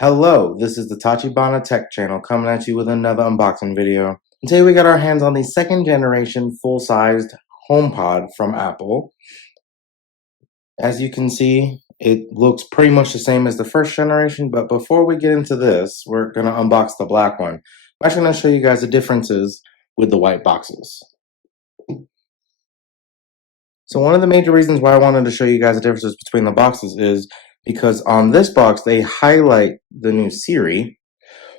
Hello, this is the Tachibana Tech channel coming at you with another unboxing video. And today we got our hands on the second generation full-sized HomePod from Apple. As you can see, it looks pretty much the same as the first generation, but before we get into this, we're going to unbox the black one. I'm actually going to show you guys the differences with the white boxes. So one of the major reasons why I wanted to show you guys the differences between the boxes is because on this box, they highlight the new Siri,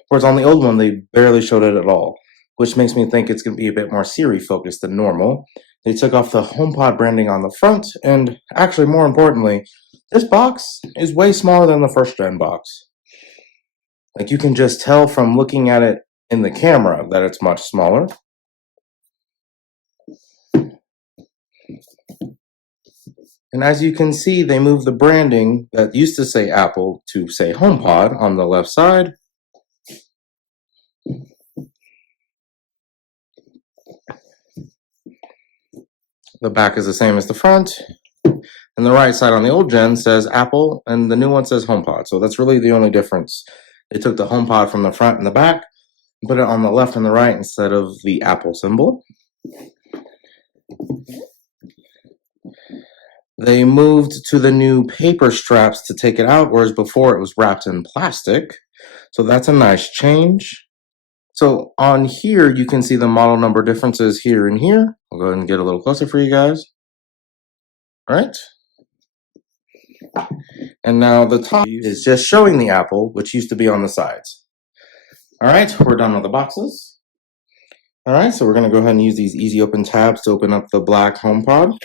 whereas on the old one, they barely showed it at all, which makes me think it's going to be a bit more Siri-focused than normal. They took off the HomePod branding on the front, and actually, more importantly, this box is way smaller than the first-gen box. Like, you can just tell from looking at it in the camera that it's much smaller. And as you can see, they moved the branding that used to say Apple to say HomePod on the left side. The back is the same as the front. And the right side on the old gen says Apple, and the new one says HomePod. So that's really the only difference. They took the HomePod from the front and the back, and put it on the left and the right instead of the Apple symbol. They moved to the new paper straps to take it out, whereas before it was wrapped in plastic. So that's a nice change. So on here, you can see the model number differences here and here. I'll go ahead and get a little closer for you guys. All right. And now the top is just showing the Apple, which used to be on the sides. All right, we're done with the boxes. All right, so we're going to go ahead and use these easy open tabs to open up the black HomePod.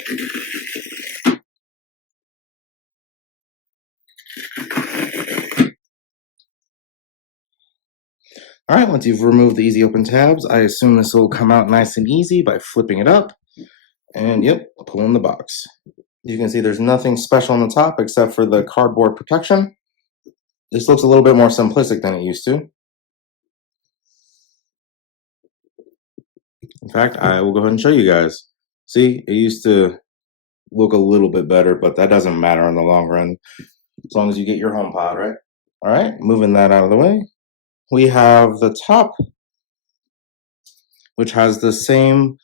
All right, once you've removed the easy open tabs, I assume this will come out nice and easy by flipping it up. And yep, pulling the box. You can see there's nothing special on the top except for the cardboard protection. This looks a little bit more simplistic than it used to. In fact, I will go ahead and show you guys. See, it used to look a little bit better, but that doesn't matter in the long run, as long as you get your HomePod, right? All right, moving that out of the way. We have the top, which has the same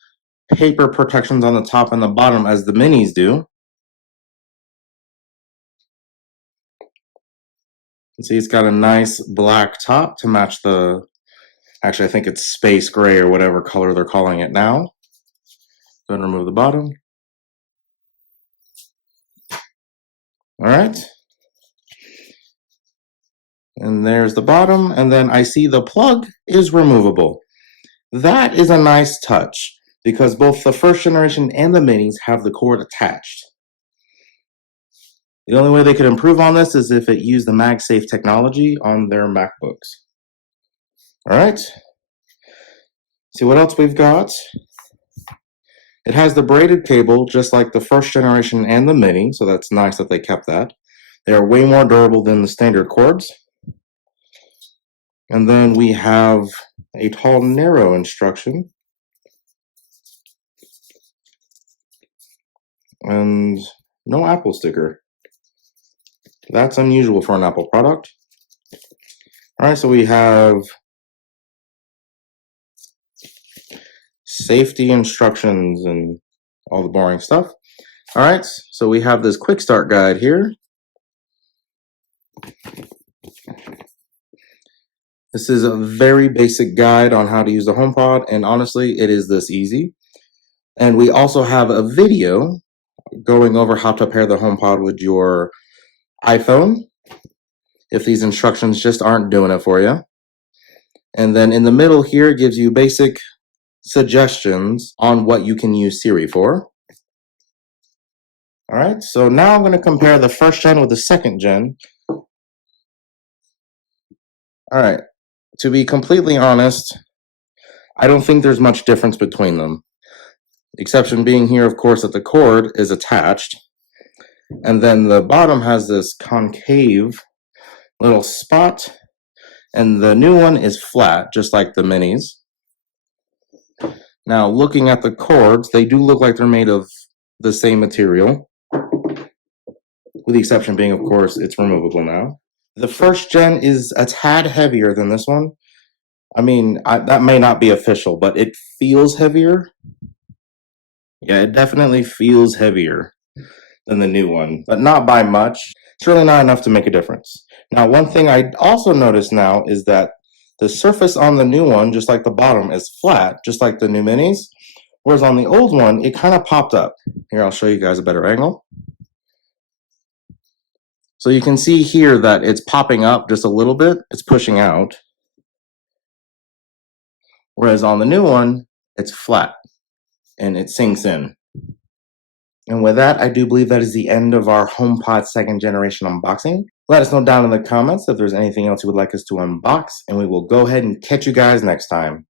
paper protections on the top and the bottom as the minis do. See, it's got a nice black top to match the, actually I think it's space gray or whatever color they're calling it now. Go ahead and remove the bottom. All right. And there's the bottom, and then I see the plug is removable. That is a nice touch, because both the first generation and the minis have the cord attached. The only way they could improve on this is if it used the MagSafe technology on their MacBooks. All right. See what else we've got? It has the braided cable, just like the first generation and the mini, so that's nice that they kept that. They are way more durable than the standard cords. And then we have a tall, narrow instruction. And no Apple sticker. That's unusual for an Apple product. All right, so we have safety instructions and all the boring stuff. All right, so we have this quick start guide here. This is a very basic guide on how to use the HomePod, and honestly, it is this easy. And we also have a video going over how to pair the HomePod with your iPhone, if these instructions just aren't doing it for you. And then in the middle here, it gives you basic suggestions on what you can use Siri for. All right, so now I'm going to compare the first gen with the second gen. All right. To be completely honest, I don't think there's much difference between them. The exception being here, of course, that the cord is attached. And then the bottom has this concave little spot. And the new one is flat, just like the minis. Now, looking at the cords, they do look like they're made of the same material. With the exception being, of course, it's removable now. The first gen is a tad heavier than this one. I mean, that may not be official, but it feels heavier. Yeah, it definitely feels heavier than the new one, but not by much. It's really not enough to make a difference. Now, one thing I also notice now is that the surface on the new one, just like the bottom, is flat, just like the new minis. Whereas on the old one, it kind of popped up. Here, I'll show you guys a better angle. So you can see here that it's popping up just a little bit. It's pushing out. Whereas on the new one, it's flat and it sinks in. And with that, I do believe that is the end of our HomePod second generation unboxing. Let us know down in the comments if there's anything else you would like us to unbox, and we will go ahead and catch you guys next time.